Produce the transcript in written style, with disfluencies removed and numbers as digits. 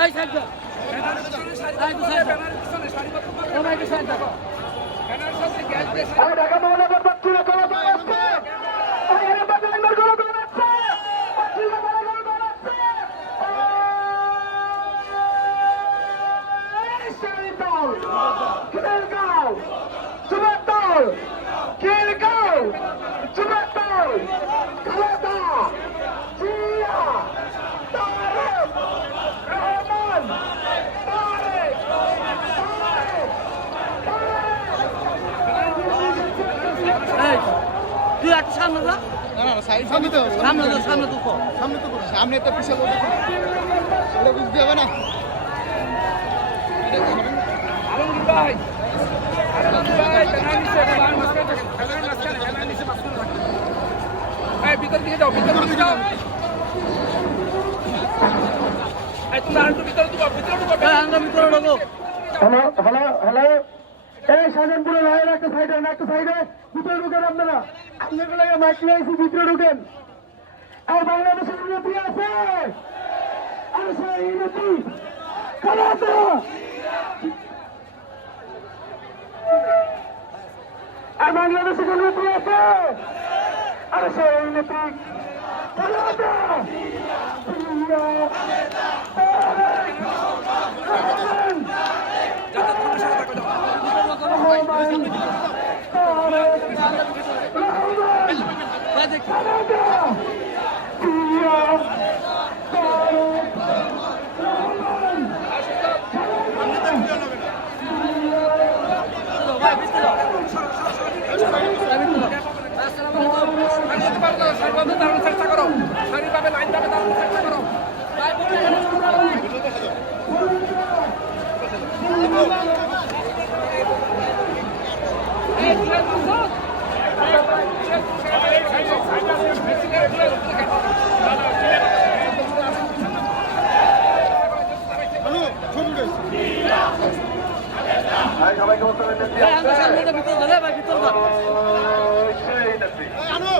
এই সাইড দাও সাইড দাও ঢাকা মহানগর পত্রিকা করা যাচ্ছে তুই একটা সামনে যা না না সাইড সামনে তো হবে সামনে তো সামনে তো পিছনে লোক এটা বুঝতে হবে না আলমগীর ভাই ভিতর দিকে যাও ভিতর দিকে যাও তোমরা আরেকটু ভিতরে ঢুকো ভিতরে ঢোকো হ্যালো হ্যালো হ্যালো এই শাহজাহানপুরের রায়ের একটা সাইডে ভিতরে ঢুকেন আপনারা আপনাদের মাইক নিয়ে এসে ভিতরে ঢুকেন আর বাংলাদেশের উন্নতি আছে আর সেই উন্নতি খালাদা আর বাংলাদেশের উন্নতি আছে আর সেই উন্নতি খালাদা চেষ্টা করো শারীরিকভাবে লাইনভাবে দাঁড়ানোর চেষ্টা করো সবাইকে বলতে আনো